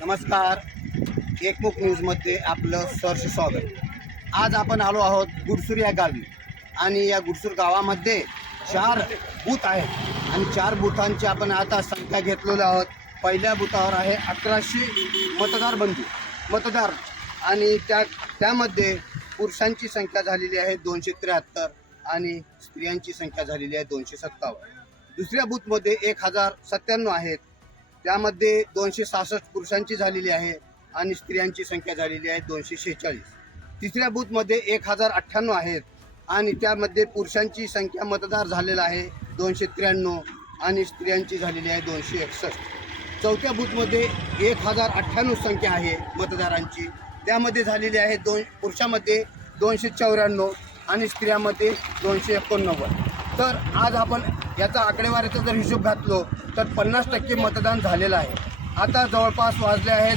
नमस्कार, एकमुख न्यूजमध्ये आपलं सहर्ष स्वागत। आज आपण आलो आहोत गुडसूर या गावी आणि या गुडसूर गावामध्ये 4 बूथ आहेत आणि 4 बूथांची आपण आता संख्या घेतलेलो आहोत। पहिल्या बूथावर आहे 1100 मतदार आणि त्यामध्ये पुरुषांची संख्या झालेली आहे 273 आणि स्त्रियांची संख्या झालेली आहे 257। दुसऱ्या बूथमध्ये 1097 आहेत, त्यामध्ये 266 पुरुषांची झालेली आहे आणि स्त्रियांची संख्या झालेली आहे 246। तिसऱ्या बूथमध्ये 1098 आहेत आणि त्यामध्ये पुरुषांची संख्या मतदार झालेला आहे 293 आणि स्त्रियांची झालेली आहे 261। चौथ्या बूथमध्ये 1098 संख्या आहे मतदारांची, त्यामध्ये झालेली आहे पुरुषांमध्ये 294 आणि स्त्रियांमध्ये 289। तर आज आपण याचा आकडेवारीचा जर हिशोब घातलो तर 50% मतदान झालेलं आहे। आता जवळपास वाजले आहेत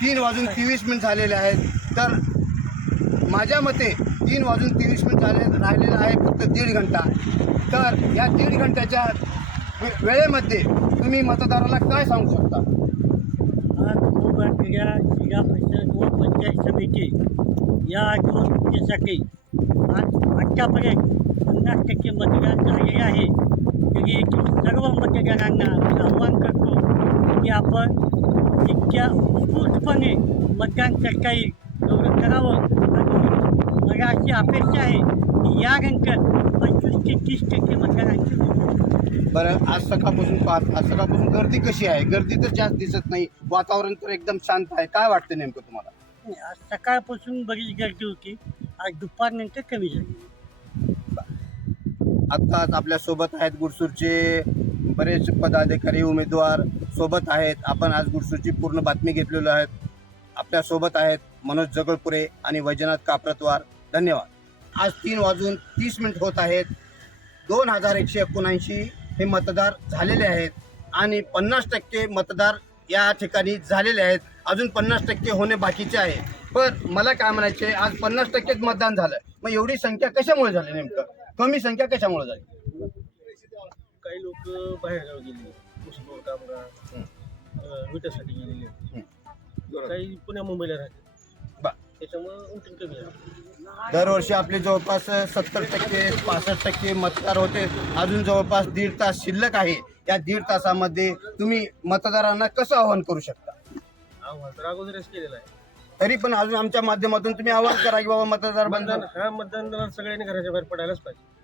3:23 झालेले आहेत। तर माझ्या मते 3:23 राहिलेला आहे फक्त 1.5 घंटा। तर या 1.5 घंट्याच्या वेळेमध्ये तुम्ही मतदाराला काय सांगू शकता? आज जिल्हा परिषद व पंचायत समिती या निवडणुकीसाठी आज आत्तापर्यंत 50% मतदान झालेले आहे। तरी सर्व मतदारांना आवाहन करतो की आपण जितक्या उत्स्फूर्तपणे मतदान करता येईल तेवढं करावं आणि मला अशी अपेक्षा आहे की यानंतर 25 ते 30% मतदारांची होईल। बरं, आज सकाळपासून गर्दी कशी आहे? गर्दी तर जास्त दिसत नाही, वातावरण तर एकदम शांत आहे। काय वाटतं नेमकं तुम्हाला? आज सकाळपासून बरीच गर्दी होती, आज दुपारनंतर कमी झाली। आत्ताच आपल्यासोबत आहेत गुडसूरचे बरेच पदाधिकारी उमेदवार सोबत आहेत। आपण आज गुडसूरची पूर्ण बातमी घेतलेली आहे। आपल्यासोबत आहेत मनोज जगळपुरे आणि वैजनाथ काप्रतवार। धन्यवाद। आज 3:30 होत आहेत। 2179 हे मतदार झालेले आहेत आणि 50% मतदार या ठिकाणी झालेले आहेत। अजून 50% होणे बाकीचे आहे। पण मला काय म्हणायचे, आज 50% मतदान झालं, मग एवढी संख्या कशामुळे झाली? नेमकं कमी संख्या कशामुळे झाली? काही लोक बाहेर गेले, मुसलमान कामगार विट्यासाठी गेलेले, काही पुण्या मुंबईला राहते, त्याच्यामुळे वोटिंग कमी झालं। दरवर्षी आपले जवळपास 70% 65% मतदार होते। अजून जवळपास 1.5 तास शिल्लक आहे। या 1.5 तासामध्ये तुम्ही मतदारांना कसं आवाहन करू शकता? आव्हान तर अगोदरच केलेलं आहे, तरी पण अजून आमच्या माध्यमातून तुम्ही आवाहन करा की बाबा मतदार मतदान सगळ्यांनी घराच्या बाहेर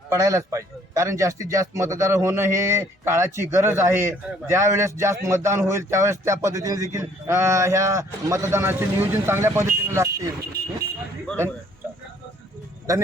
पडायलाच पाहिजे, कारण जास्तीत जास्त मतदार होणं हे काळाची गरज आहे। ज्यावेळेस जास्त मतदान होईल त्यावेळेस त्या पद्धतीने देखील ह्या मतदानाचे नियोजन चांगल्या पद्धतीने लागतील। धन्यवाद।